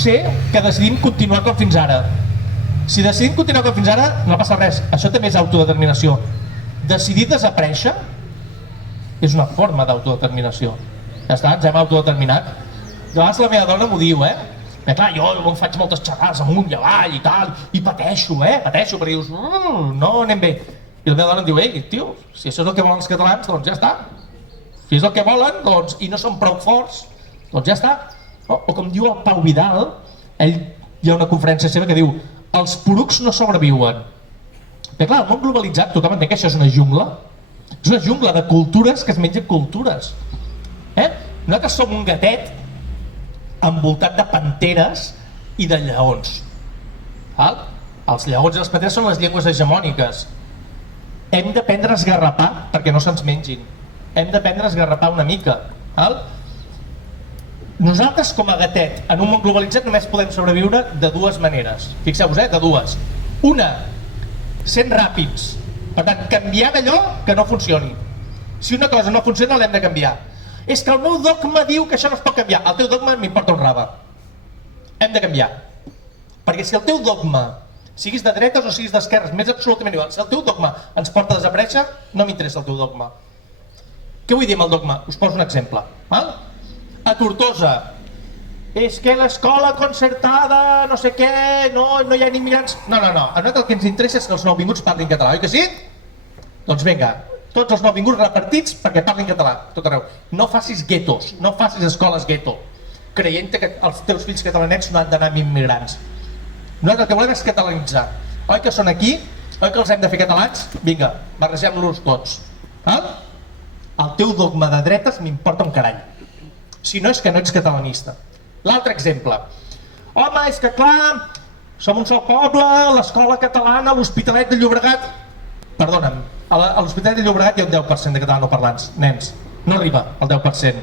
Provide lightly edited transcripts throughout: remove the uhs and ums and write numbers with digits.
ser que decidim continuar com fins ara. Si decidim continuar com fins ara, no passa res. Això també és autodeterminació. Decidir desaparèixer és una forma d'autodeterminació. Ja està, ens hem autodeterminat. De vegades la meva dona m'ho diu, Perquè clar, jo em faig moltes xerrades amunt i avall i tal, i pateixo, pateixo, perquè dius, no anem bé. I la meva dona em diu, ei, tio, si això és el que volen els catalans, doncs ja està. Si és el que volen, doncs, i no són prou forts, doncs ja està. O com diu el Pau Vidal, ell hi ha una conferència seva que diu, els porucs no sobreviuen. Perquè clar, el món globalitzat, tothom entén que això és una jungla. És una jungla de cultures que es mengen cultures. Nosaltres som un gatet envoltat de panteres i de lleons. Els lleons i les panteres són les llengües hegemòniques. Hem d'aprendre a esgarrapar perquè no se'ns mengin. Hem d'aprendre a esgarrapar una mica. Nosaltres com a gatet en un món globalitzat només podem sobreviure de dues maneres. Fixeu-vos, de dues. Una, sent ràpids. Per tant, canviar d'allò que no funcioni. Si una cosa no funciona l'hem de canviar. És que el meu dogma diu que això no es pot canviar. El teu dogma m'importa un rave. Hem de canviar. Perquè si el teu dogma, siguis de dretes o siguis d'esquerres, m'és absolutament igual. Si el teu dogma ens porta a desaparèixer, no m'interessa el teu dogma. Què vull dir amb el dogma? Us poso un exemple. A Tortosa, és que l'escola concertada, no sé què, no hi ha immigrants... No, a nosaltres el que ens interessa és que els nouvinguts parlin català, oi que sí? Doncs vinga, tots els nouvinguts repartits perquè parlin català, tot arreu. No facis guetos, no facis escoles gueto, creient que els teus fills catalanets no han d'anar amb immigrants. Nosaltres el que volem és catalanitzar. Oi que són aquí? Oi que els hem de fer catalans? Vinga, barregem-los tots. El teu dogma de dretes m'importa un carall. Si no és que no ets catalanista. L'altre exemple. Home, és que clar, som un sol poble, l'escola catalana, l'Hospitalet de Llobregat... Perdona'm, a l'Hospitalet de Llobregat hi ha un 10% de catalanoparlants, nens. No arriba al 10%.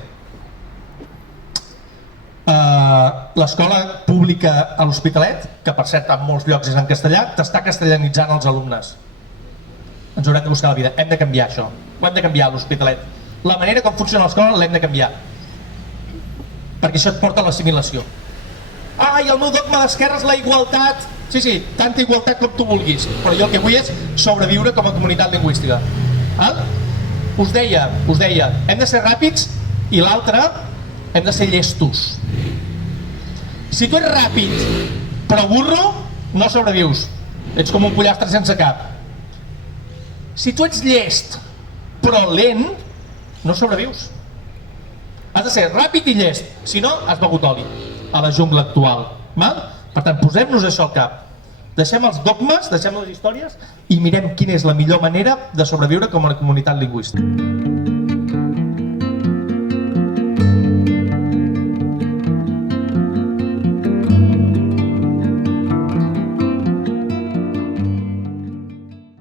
L'escola pública a l'Hospitalet, que per cert en molts llocs és en castellà, t'està castellanitzant els alumnes. Ens haurem de buscar la vida. Hem de canviar això. Ho hem de canviar a l'Hospitalet. La manera com funciona l'escola l'hem de canviar. Perquè això et porta a l'assimilació. I el meu dogma d'esquerra és la igualtat. Sí, tanta igualtat com tu vulguis, però jo el que vull és sobreviure com a comunitat lingüística. Us deia, hem de ser ràpids i l'altre, hem de ser llestos. Si tu ets ràpid però burro, no sobrevius. Ets com un pollastre sense cap. Si tu ets llest però lent, no sobrevius. Has de ser ràpid i llest, si no has begut oli a la jungla actual. Per tant, posem-nos això al cap. Deixem els dogmes, deixem les històries i mirem quina és la millor manera de sobreviure com a comunitat lingüística.